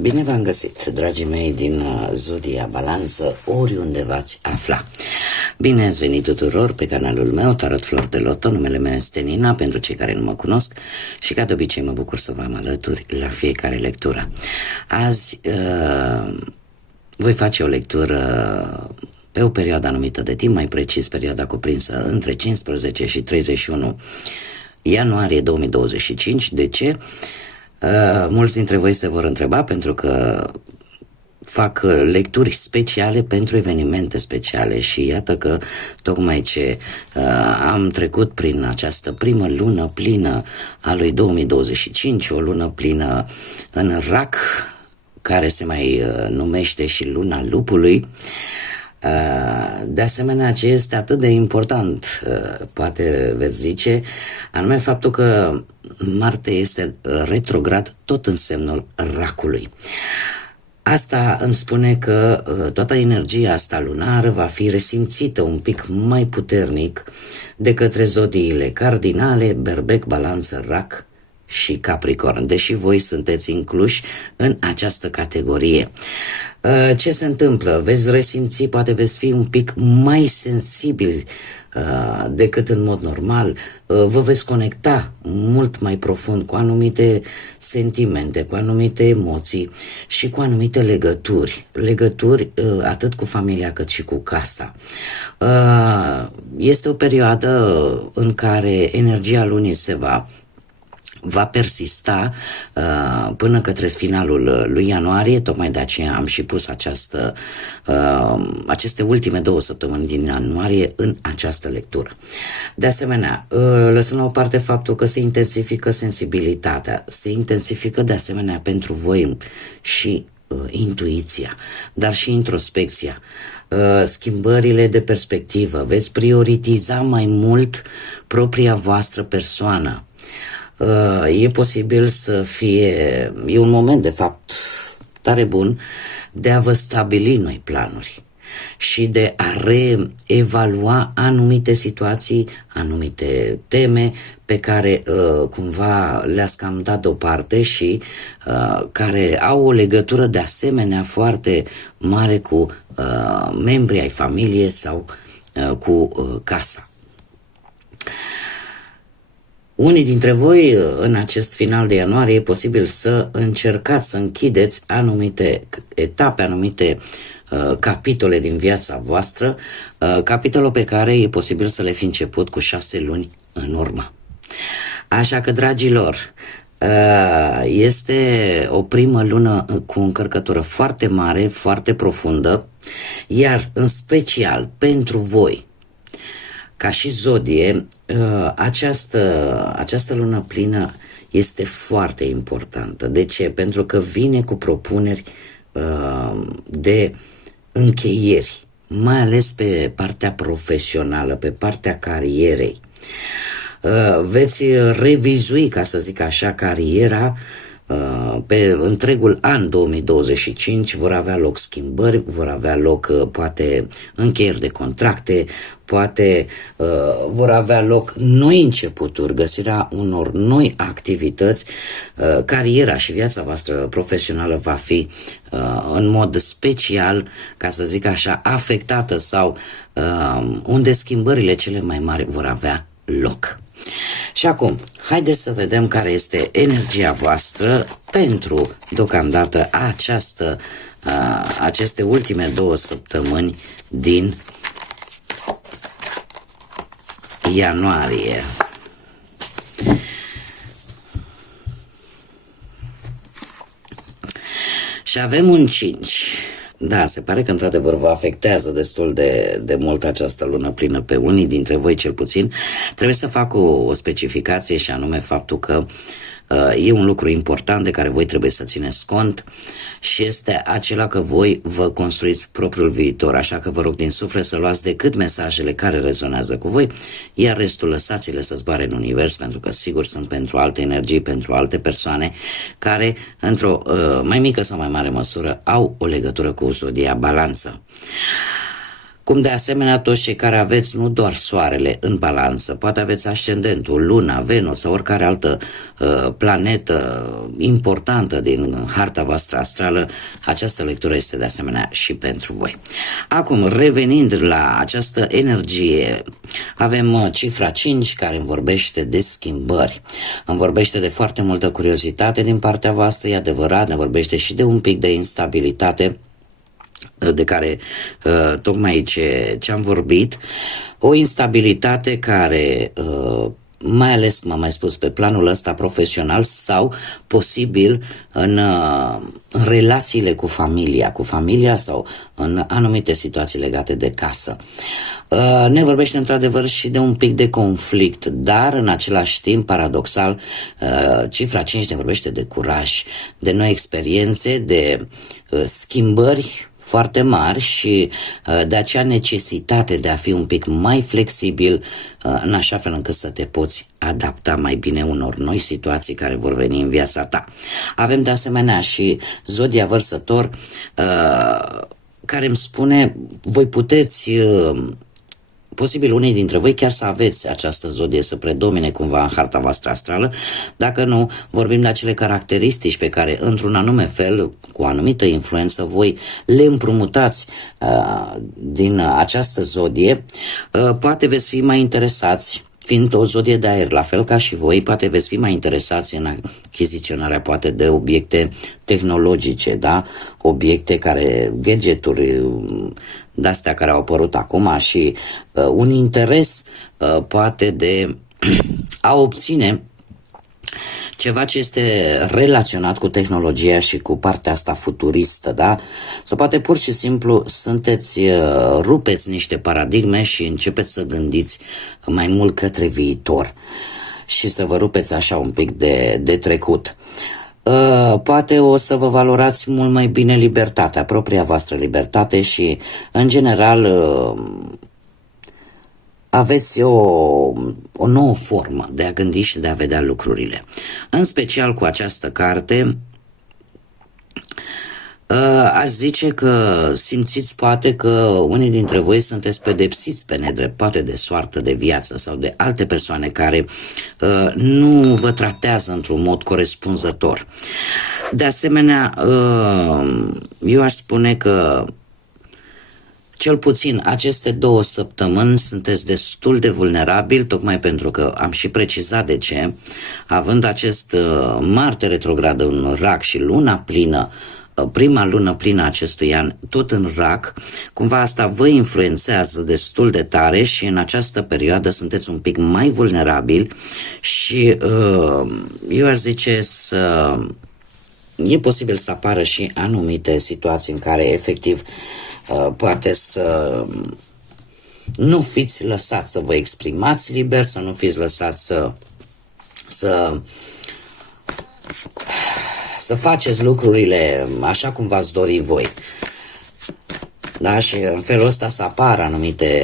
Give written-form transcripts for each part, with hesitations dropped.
Bine v-am găsit, dragii mei din Zodia Balanță, oriunde v-ați afla. Bine ați venit tuturor pe canalul meu, Tarot Flori de Loto. Numele meu este Nina, pentru cei care nu mă cunosc, și ca de obicei mă bucur să vă am alături la fiecare lectură. Azi voi face o lectură pe o perioadă anumită de timp, mai precis perioada cuprinsă între 15 și 31 ianuarie 2025. De ce? Mulți dintre voi se vor întreba, pentru că fac lecturi speciale pentru evenimente speciale și iată că tocmai ce am trecut prin această primă lună plină a lui 2025, o lună plină în rac, care se mai numește și luna lupului. De asemenea, ce este atât de important, poate veți zice, anume faptul că Marte este retrograd tot în semnul racului. Asta îmi spune că toată energia asta lunară va fi resimțită un pic mai puternic de către zodiile cardinale, Berbec, Balanță, Rac și Capricorn, deși voi sunteți incluși în această categorie. Ce se întâmplă? Veți resimți, poate veți fi un pic mai sensibili decât în mod normal, vă veți conecta mult mai profund cu anumite sentimente, cu anumite emoții și cu anumite legături atât cu familia cât și cu casa. Este o perioadă în care energia lunii se va persista până către finalul lui ianuarie. Tocmai de aceea am și pus aceste ultime 2 săptămâni din ianuarie în această lectură. De asemenea, lăsând la o parte faptul că se intensifică sensibilitatea, se intensifică de asemenea pentru voi și intuiția, dar și introspecția, schimbările de perspectivă, veți prioritiza mai mult propria voastră persoană. E posibil să fie, e un moment de fapt tare bun de a vă stabili noi planuri și de a reevalua anumite situații, anumite teme pe care cumva le-ați cam dat deoparte și care au o legătură de asemenea foarte mare cu membrii ai familiei sau cu casa. Unii dintre voi, în acest final de ianuarie, e posibil să încercați să închideți anumite etape, anumite capitole din viața voastră, capitolul pe care e posibil să le fi început cu 6 luni în urmă. Așa că, dragilor, este o primă lună cu o încărcătură foarte mare, foarte profundă, iar în special pentru voi, ca și zodie, această lună plină este foarte importantă. De ce? Pentru că vine cu propuneri de încheieri, mai ales pe partea profesională, pe partea carierei. Veți revizui, ca să zic așa, cariera. Pe întregul an 2025 vor avea loc schimbări, vor avea loc poate încheieri de contracte, poate vor avea loc noi începuturi, găsirea unor noi activități. Cariera și viața voastră profesională va fi în mod special, ca să zic așa, afectată sau unde schimbările cele mai mari vor avea loc. Și acum, haideți să vedem care este energia voastră pentru, deocamdată, aceste ultime 2 săptămâni din ianuarie. Și avem un 5. Da, se pare că într-adevăr vă afectează destul de mult această lună plină pe unii dintre voi, cel puțin. Trebuie să fac o specificație, și anume faptul că e un lucru important de care voi trebuie să țineți cont și este acela că voi vă construiți propriul viitor, așa că vă rog din suflet să luați decât mesajele care rezonează cu voi, iar restul lăsați-le să zboare în univers, pentru că sigur sunt pentru alte energii, pentru alte persoane care într-o mai mică sau mai mare măsură au o legătură cu zodia Balanță. Cum de asemenea toți cei care aveți nu doar soarele în balanță, poate aveți ascendentul, luna, Venus sau oricare altă planetă importantă din harta voastră astrală, această lectură este de asemenea și pentru voi. Acum, revenind la această energie, avem cifra 5 care îmi vorbește de schimbări, îmi vorbește de foarte multă curiozitate din partea voastră, e adevărat, ne vorbește și de un pic de instabilitate, de care tocmai ce am vorbit, o instabilitate care mai ales, cum am mai spus, pe planul ăsta profesional sau posibil în relațiile cu familia sau în anumite situații legate de casă. Ne vorbește într-adevăr și de un pic de conflict, dar în același timp, paradoxal, cifra 5 ne vorbește de curaj, de noi experiențe, de schimbări foarte mari și de acea necesitate de a fi un pic mai flexibil în așa fel încât să te poți adapta mai bine unor noi situații care vor veni în viața ta. Avem de asemenea și Zodia Vărsător care îmi spune, voi puteți posibil unii dintre voi chiar să aveți această zodie să predomine cumva în harta voastră astrală, dacă nu, vorbim de acele caracteristici pe care, într-un anume fel, cu o anumită influență, voi le împrumutați din această zodie, poate veți fi mai interesați, fiind o zodie de aer, la fel ca și voi, poate veți fi mai interesați în achiziționarea poate de obiecte tehnologice, da? Obiecte care, gadgeturi de-astea care au apărut acum și un interes poate de a obține ceva ce este relaționat cu tehnologia și cu partea asta futuristă, da? Sau poate pur și simplu rupeți niște paradigme și începeți să gândiți mai mult către viitor și să vă rupeți așa un pic de trecut. Poate o să vă valorați mult mai bine libertatea, propria voastră libertate și, în general, aveți o nouă formă de a gândi și de a vedea lucrurile. În special cu această carte, aș zice că simțiți poate că unii dintre voi sunteți pedepsiți pe nedrept, poate de soartă, de viață sau de alte persoane care nu vă tratează într-un mod corespunzător. De asemenea, eu aș spune că cel puțin aceste 2 săptămâni sunteți destul de vulnerabili, tocmai pentru că am și precizat de ce, având acest Marte retrograd în Rac și luna plină, prima lună plină acestui an, tot în Rac, cumva asta vă influențează destul de tare și în această perioadă sunteți un pic mai vulnerabili și eu aș zice e posibil să apară și anumite situații în care efectiv poate să nu fiți lăsați să vă exprimați liber, să nu fiți lăsați să faceți lucrurile așa cum v-ați dori voi. Da? Și în felul ăsta să apară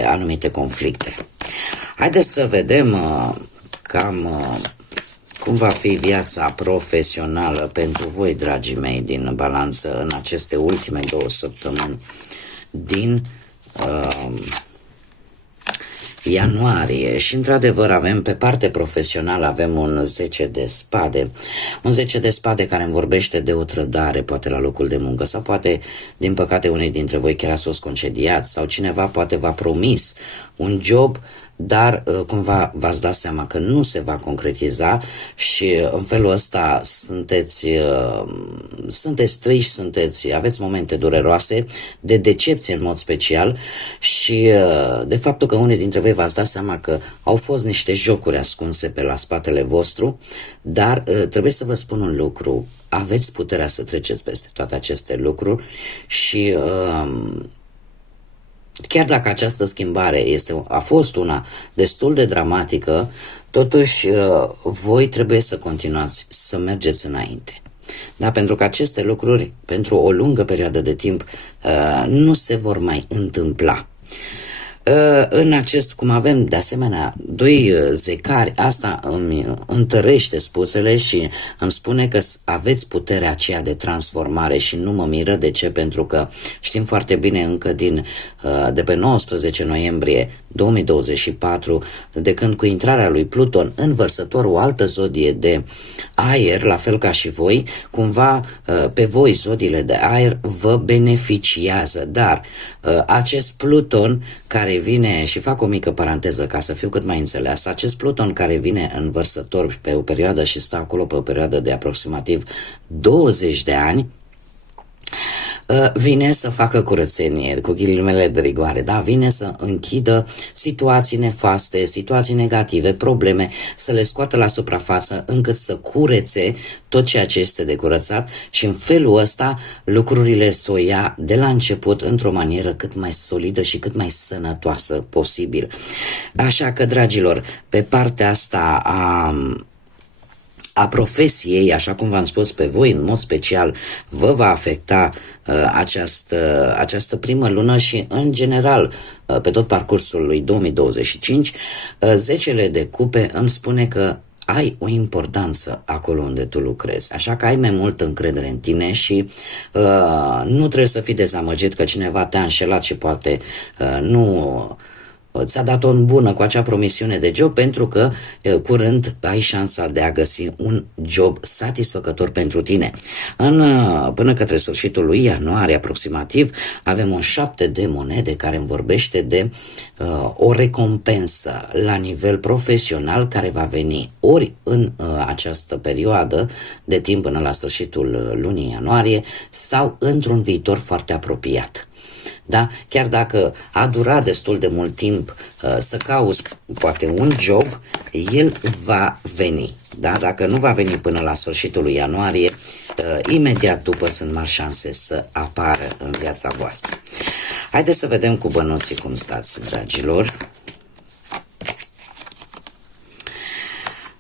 anumite conflicte. Haideți să vedem cam cum va fi viața profesională pentru voi, dragii mei, din balanță în aceste ultime 2 săptămâni din ianuarie. Și într-adevăr avem pe parte profesională avem un 10 de spade. Un 10 de spade care îmi vorbește de o trădare, poate la locul de muncă, sau poate, din păcate, unii dintre voi chiar ați fost concediați, sau cineva poate v-a promis un job, dar cumva v-ați dat seama că nu se va concretiza și în felul ăsta sunteți triști, aveți momente dureroase, de decepție în mod special și de faptul că unii dintre voi v-ați dat seama că au fost niște jocuri ascunse pe la spatele vostru, dar trebuie să vă spun un lucru, aveți puterea să treceți peste toate aceste lucruri și chiar dacă această schimbare a fost una destul de dramatică, totuși voi trebuie să continuați să mergeți înainte. Da? Pentru că aceste lucruri, pentru o lungă perioadă de timp, nu se vor mai întâmpla. În acest, cum avem de asemenea doi zecari, asta îmi întărește spusele și îmi spune că aveți puterea aceea de transformare și nu mă miră. De ce? Pentru că știm foarte bine încă de pe 19 noiembrie 2024, de când cu intrarea lui Pluton în Vărsător, o altă zodie de aer, la fel ca și voi, cumva pe voi zodiile de aer vă beneficiază, dar acest Pluton care vine, și fac o mică paranteză ca să fiu cât mai înțeleas, acest Pluton care vine în Vărsător pe o perioadă și stă acolo pe o perioadă de aproximativ 20 de ani, vine să facă curățenie, cu ghilimele de rigoare, da? Vine să închidă situații nefaste, situații negative, probleme, să le scoată la suprafață încât să curețe tot ceea ce este de curățat și în felul ăsta lucrurile să o ia de la început într-o manieră cât mai solidă și cât mai sănătoasă posibil. Așa că, dragilor, pe partea asta a profesiei, așa cum v-am spus, pe voi în mod special vă va afecta această primă lună și în general pe tot parcursul lui 2025. Zecele de cupe îmi spune că ai o importanță acolo unde tu lucrezi, așa că ai mai multă încredere în tine și nu trebuie să fii dezamăgit că cineva te-a înșelat și poate nu ți-a dat-o în bună cu acea promisiune de job, pentru că curând ai șansa de a găsi un job satisfăcător pentru tine. Până către sfârșitul lui ianuarie aproximativ avem un 7 de monede care îmi vorbește de o recompensă la nivel profesional care va veni ori în această perioadă de timp până la sfârșitul lunii ianuarie sau într-un viitor foarte apropiat. Da? Chiar dacă a durat destul de mult timp să cauți poate un job, el va veni. Da? Dacă nu va veni până la sfârșitul lui ianuarie, imediat după sunt mari șanse să apară în viața voastră. Haideți să vedem cu bănuții cum stați, dragilor.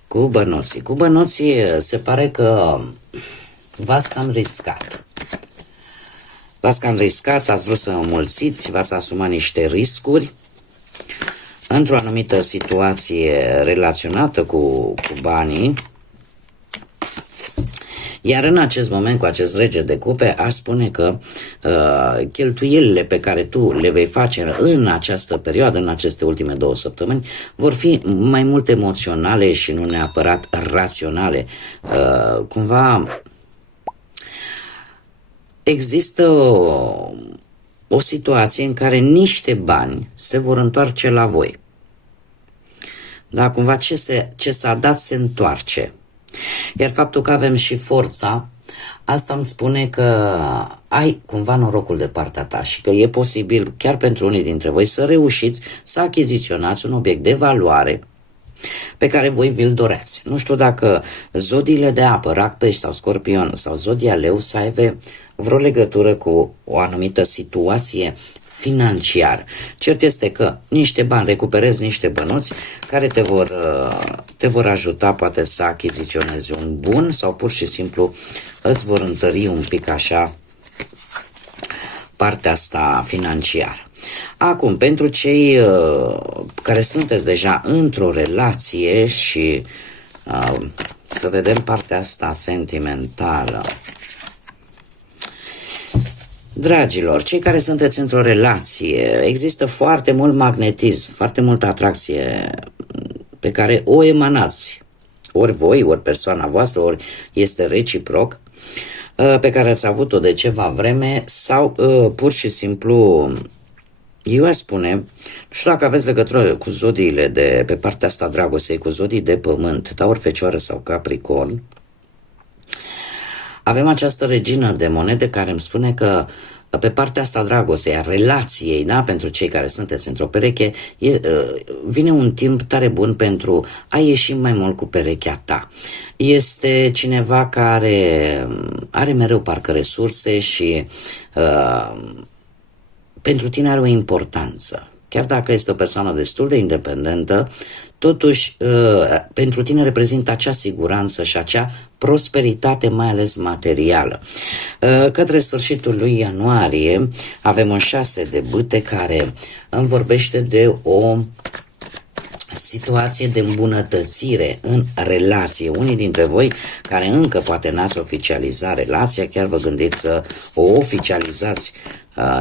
Cu bănuții se pare că v-ați cam riscat. Ați vrut să înmulțiți, v-ați asumat niște riscuri într-o anumită situație relaționată cu banii, iar în acest moment, cu acest rege de cupe, aș spune că cheltuielile pe care tu le vei face în această perioadă, în aceste ultime 2 săptămâni, vor fi mai mult emoționale și nu neapărat raționale. Cumva există o situație în care niște bani se vor întoarce la voi. Da, cumva ce s-a dat se întoarce. Iar faptul că avem și forța, asta îmi spune că ai cumva norocul de partea ta și că e posibil, chiar pentru unii dintre voi, să reușiți să achiziționați un obiect de valoare pe care voi vi-l doreați. Nu știu dacă zodiile de apă, Rac, Pești sau Scorpion sau zodia Leu să aibă vreo legătură cu o anumită situație financiară. Cert este că niște bani, recuperezi niște bănuți care te vor ajuta poate să achiziționezi un bun sau pur și simplu îți vor întări un pic așa partea asta financiară. Acum, pentru cei care sunteți deja într-o relație și să vedem partea asta sentimentală. Dragilor, cei care sunteți într-o relație, există foarte mult magnetism, foarte multă atracție pe care o emanați. Ori voi, ori persoana voastră, ori este reciproc, pe care ați avut-o de ceva vreme sau pur și simplu, eu aș spune, nu știu dacă aveți legătură cu zodiile de pe partea asta dragostei, cu zodii de pământ, Taur, Fecioară sau Capricorn, avem această regină de monede care îmi spune că pe partea asta dragostei, a relației, da, pentru cei care sunteți într-o pereche, vine un timp tare bun pentru a ieși mai mult cu perechea ta. Este cineva care are mereu parcă resurse și pentru tine are o importanță. Chiar dacă este o persoană destul de independentă, totuși pentru tine reprezintă acea siguranță și acea prosperitate, mai ales materială. Către sfârșitul lui ianuarie avem un 6 de bâte care îmi vorbește de o situație de îmbunătățire în relație. Unii dintre voi care încă poate n-ați oficializat relația, chiar vă gândiți să o oficializați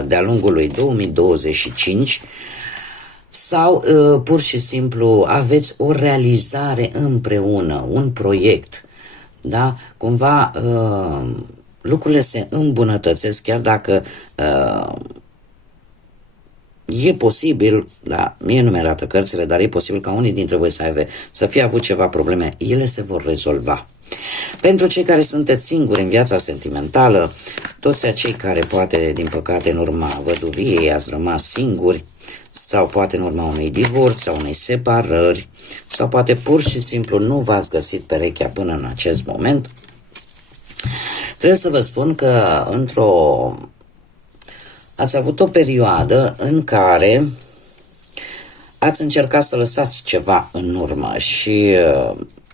de-a lungul lui 2025 sau pur și simplu aveți o realizare împreună, un proiect, da? Cumva lucrurile se îmbunătățesc, chiar dacă e posibil, da, mie nu mi-arată cărțile, dar e posibil ca unii dintre voi să fie avut ceva probleme, ele se vor rezolva. Pentru cei care sunteți singuri în viața sentimentală, toți acei care poate, din păcate, în urma văduviei ați rămas singuri, sau poate în urma unui divorț sau unei separări, sau poate pur și simplu nu v-ați găsit perechea până în acest moment, trebuie să vă spun că ați avut o perioadă în care ați încercat să lăsați ceva în urmă și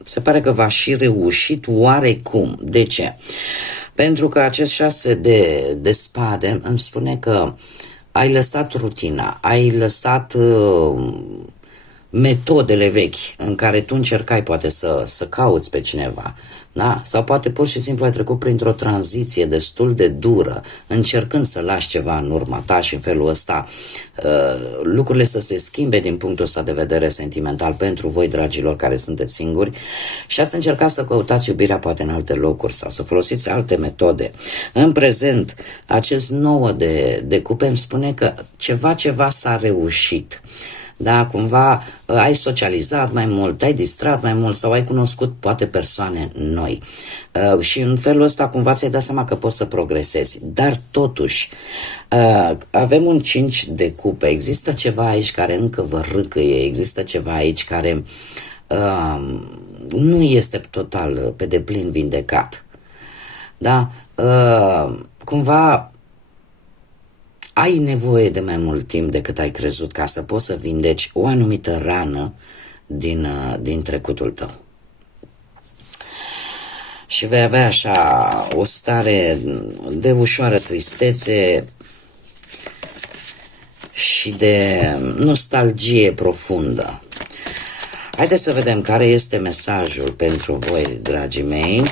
se pare că v-a și reușit oarecum. De ce? Pentru că acest 6 de spade îmi spune că ai lăsat rutina, ai lăsat metodele vechi în care tu încercai poate să cauți pe cineva, da? Sau poate pur și simplu ai trecut printr-o tranziție destul de dură, încercând să lași ceva în urma ta și în felul ăsta lucrurile să se schimbe din punctul ăsta de vedere sentimental pentru voi, dragilor, care sunteți singuri și ați încercat să căutați iubirea poate în alte locuri sau să folosiți alte metode. În prezent, acest 9 de cupe îmi spune că ceva s-a reușit. Da, cumva ai socializat mai mult, ai distrat mai mult sau ai cunoscut poate persoane noi și în felul ăsta cumva ți-ai dat seama că poți să progresezi, dar totuși avem un 5 de cupe, există ceva aici care încă vă râcăie, există ceva aici care nu este total pe deplin vindecat, da, cumva ai nevoie de mai mult timp decât ai crezut ca să poți să vindeci o anumită rană din trecutul tău. Și vei avea așa o stare de ușoară tristețe și de nostalgie profundă. Haideți să vedem care este mesajul pentru voi, dragii mei.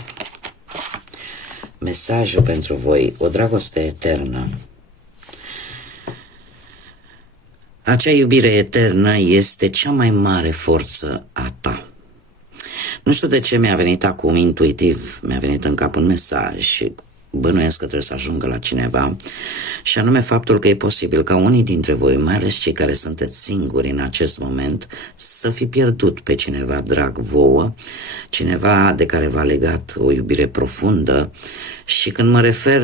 Mesajul pentru voi, o dragoste eternă. Acea iubire eternă este cea mai mare forță a ta. Nu știu de ce mi-a venit acum intuitiv, mi-a venit în cap un mesaj și bănuiesc că trebuie să ajungă la cineva, și anume faptul că e posibil ca unii dintre voi, mai ales cei care sunteți singuri în acest moment, să fi pierdut pe cineva drag vouă, cineva de care v-a legat o iubire profundă. Și când mă refer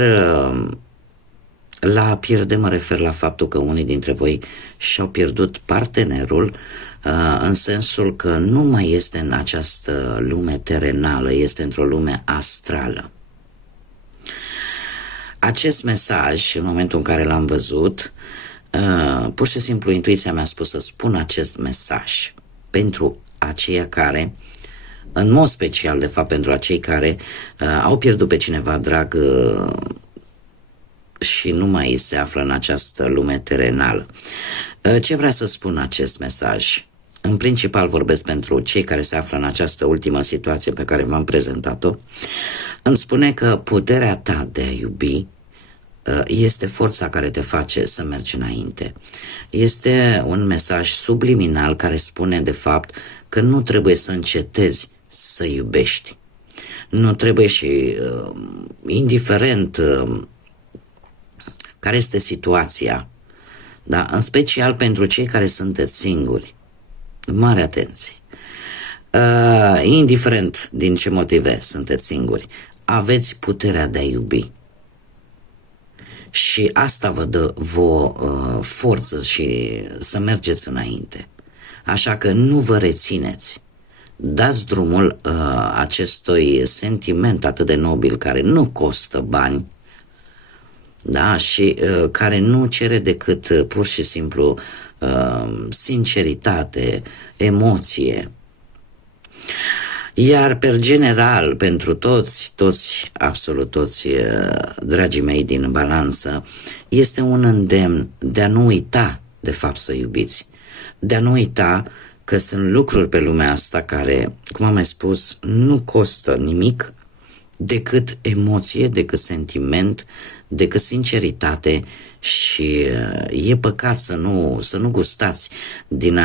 la a pierde, mă refer la faptul că unii dintre voi și-au pierdut partenerul în sensul că nu mai este în această lume terenală, este într-o lume astrală. Acest mesaj, în momentul în care l-am văzut, pur și simplu intuiția mi-a spus să spun acest mesaj pentru aceia care, în mod special de fapt pentru acei care au pierdut pe cineva drag și nu mai se află în această lume terenală. Ce vrea să spun acest mesaj? În principal vorbesc pentru cei care se află în această ultimă situație pe care v-am prezentat-o. Îmi spune că puterea ta de a iubi este forța care te face să mergi înainte. Este un mesaj subliminal care spune de fapt că nu trebuie să încetezi să iubești. Nu trebuie și indiferent care este situația, da? În special pentru cei care sunteți singuri. Mare atenție! Indiferent din ce motive sunteți singuri, aveți puterea de a iubi. Și asta vă dă vouă forță și să mergeți înainte. Așa că nu vă rețineți. Dați drumul acestui sentiment atât de nobil care nu costă bani, da, și care nu cere decât pur și simplu sinceritate, emoție. Iar per general, pentru toți, absolut toți, dragii mei din balanță, este un îndemn de a nu uita de fapt să iubiți, de a nu uita că sunt lucruri pe lumea asta care, cum am mai spus, nu costă nimic decât emoție, decât sentiment, decât sinceritate și e păcat să nu gustați din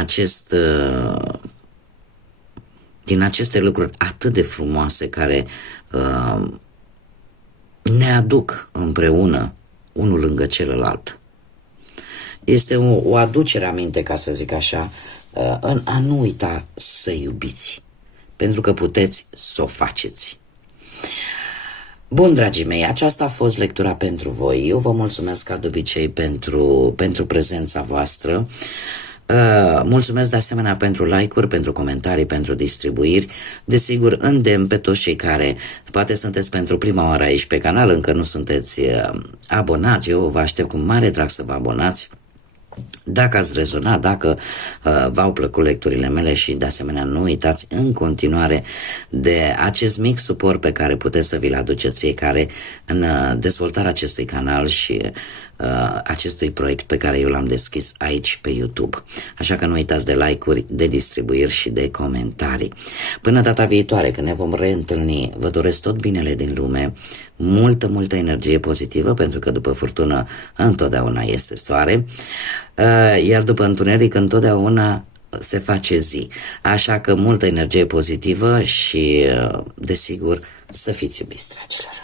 aceste lucruri atât de frumoase care ne aduc împreună unul lângă celălalt. Este o aducere aminte, ca să zic așa, în a nu uita să iubiți, pentru că puteți să o faceți. Bun, dragii mei, aceasta a fost lectura pentru voi. Eu vă mulțumesc ca de obicei pentru prezența voastră. Mulțumesc de asemenea pentru like-uri, pentru comentarii, pentru distribuiri. Desigur, îndemn pe toți cei care poate sunteți pentru prima oară aici pe canal, încă nu sunteți abonați. Eu vă aștept cu mare drag să vă abonați. Dacă ați rezonat, dacă v-au plăcut lecturile mele și de asemenea nu uitați în continuare de acest mic suport pe care puteți să vi-l aduceți fiecare în dezvoltarea acestui canal și acestui proiect pe care eu l-am deschis aici pe YouTube. Așa că nu uitați de like-uri, de distribuiri și de comentarii. Până data viitoare, când ne vom reîntâlni, vă doresc tot binele din lume, multă energie pozitivă, pentru că după furtună întotdeauna este soare, iar după întuneric întotdeauna se face zi. Așa că multă energie pozitivă și, desigur, să fiți iubiți, dragilor.